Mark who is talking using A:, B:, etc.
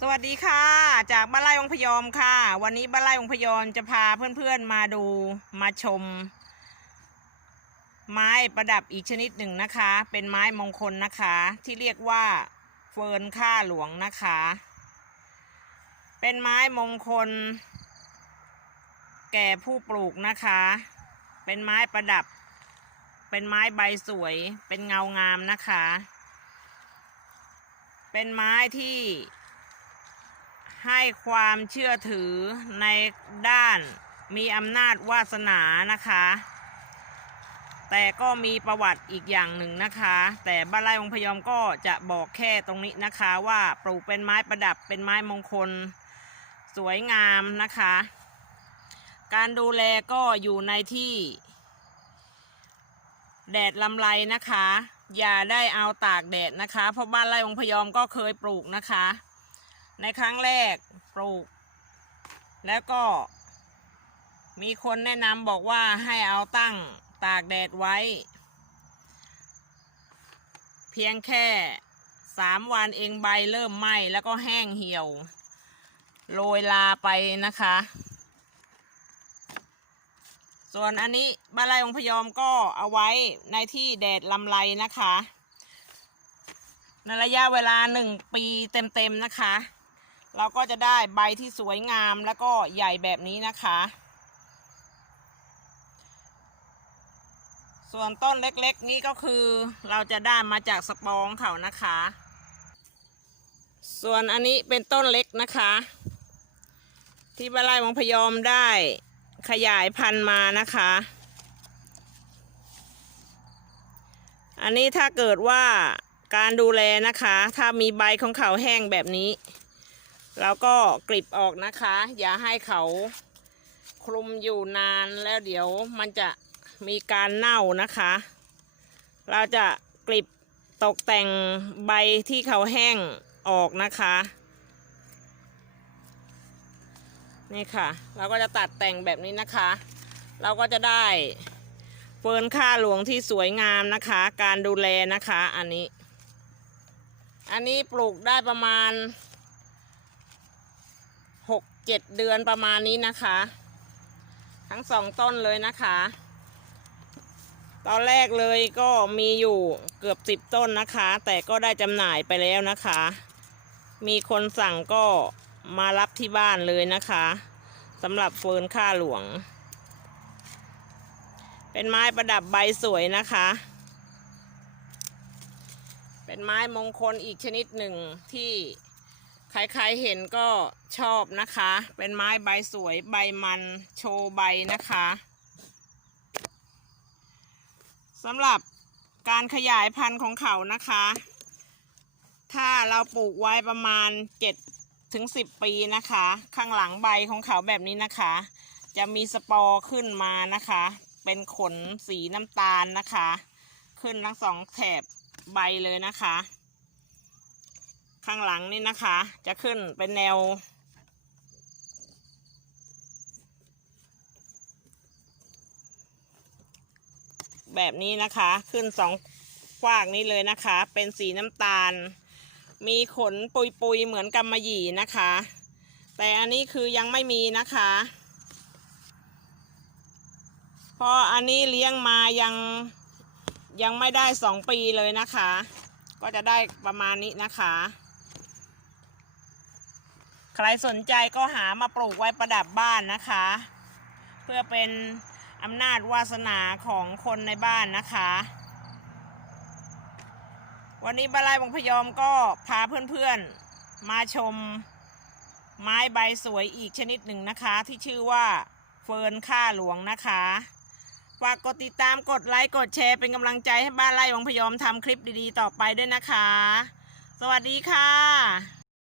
A: สวัสดีค่ะ จากบ้านไร่องพยอมค่ะ วันนี้บ้านไร่องพยอมจะพาเพื่อนๆมาดูมาชม ไม้ประดับอีกชนิดหนึ่งนะคะ เป็นไม้มงคลนะคะ ที่เรียกว่าเฟิร์นข้าหลวงนะคะ เป็นไม้มงคล แก่ผู้ปลูกนะคะ เป็นไม้ประดับ เป็นไม้ใบสวย เป็นเงางามนะคะ เป็นไม้ที่ ให้ความเชื่อถือในด้านมีอำนาจวาสนานะคะ แต่ก็มีประวัติอีกอย่างหนึ่งนะคะ แต่บ้านไร่องพยอมก็จะบอกแค่ตรงนี้นะคะว่าปลูกเป็นไม้ประดับเป็นไม้มงคล สวยงามนะคะ การดูแลก็อยู่ในที่ แดดลำไรนะคะ อย่าได้เอาตากแดดนะคะ เพราะบ้านไร่องพยอมก็เคยปลูกนะคะ ในครั้งแรกปลูก แล้วก็ มีคนแนะนำบอกว่าให้เอาตั้งตากแดดไว้ เพียงแค่สามวันเองใบเริ่มไหม้แล้วก็แห้งเหี่ยว โรยลาไปนะคะ ส่วนอันนี้บ้านไร่องพยอมก็เอาไว้ในที่แดดลำไรนะคะ ในระยะเวลาหนึ่งปีเต็มๆนะคะ เราก็จะได้ใบที่สวยงามแล้วก็ใหญ่แบบนี้นะคะ ส่วนต้นเล็กๆนี้ก็คือ เราจะได้มาจากสปองเขานะคะ ส่วนอันนี้เป็นต้นเล็กนะคะ ที่บ้านไร่มงพยอมได้ขยายพันธุ์มานะคะ อันนี้ถ้าเกิดว่าการดูแลนะคะ ถ้ามีใบของเขาแห้งแบบนี้ เราก็กริบออกนะคะ อย่าให้เขาคลุมอยู่นานแล้วเดี๋ยวมันจะมีการเน่านะคะ เราจะกริบตกแต่งใบที่เขาแห้งออกนะคะ นี่ค่ะ เราก็จะตัดแต่งแบบนี้นะคะ เราก็จะได้เฟิร์นค่าหลวงที่สวยงามนะคะ การดูแลนะคะอันนี้ อันนี้ปลูกได้ประมาณ หกเจ็ดเดือนประมาณนี้นะคะ ทั้งสองต้นเลยนะคะ ตอนแรกเลยก็มีอยู่เกือบสิบต้นนะคะ แต่ก็ได้จำหน่ายไปแล้วนะคะ มีคนสั่งก็มารับที่บ้านเลยนะคะสำหรับเฟิร์นข้าหลวง เป็นไม้ประดับใบสวยนะคะ เป็นไม้มงคลอีกชนิดหนึ่งที่ ใครๆเห็นก็ชอบนะคะ เป็นไม้ใบสวยใบมันโชว์ใบนะคะสำหรับการขยายพันธุ์ของเขานะคะ ถ้าเราปลูกไว้ประมาณ7ถึง10 ปีนะคะ ข้างหลังใบของเขาแบบนี้นะคะ จะมีสปอร์ขึ้นมานะคะ เป็นขนสีน้ำตาลนะคะ ขึ้นทั้งสองแถบใบเลยนะคะ ข้างหลังนี่นะคะ จะขึ้นเป็นแนว แบบนี้นะคะ ขึ้นสองฝากนี้เลยนะคะ เป็นสีน้ำตาล มีขนปุยปุยๆ เหมือนกำมะหยี่นะคะ แต่อันนี้คือยังไม่มีนะคะเพราะอันนี้เลี้ยงมายังยังไม่ได้สองปีเลยนะคะ ก็จะได้ประมาณนี้นะคะ ใครสนใจก็หามาปลูกไว้ประดับบ้านนะคะ เพื่อเป็นอำนาจวาสนาของคนในบ้านนะคะ วันนี้บานไร่บงพยอมก็พาเพื่อนๆมาชมไม้ใบสวยอีกชนิดหนึ่งนะคะ ที่ชื่อว่าเฟิร์นข้าหลวงนะคะฝากกดติดตามกดไลค์กดแชร์เป็นกำลังใจให้บ้านไร่วังพยอมทำคลิปดีๆ ต่อไปด้วยนะคะ สวัสดีค่ะ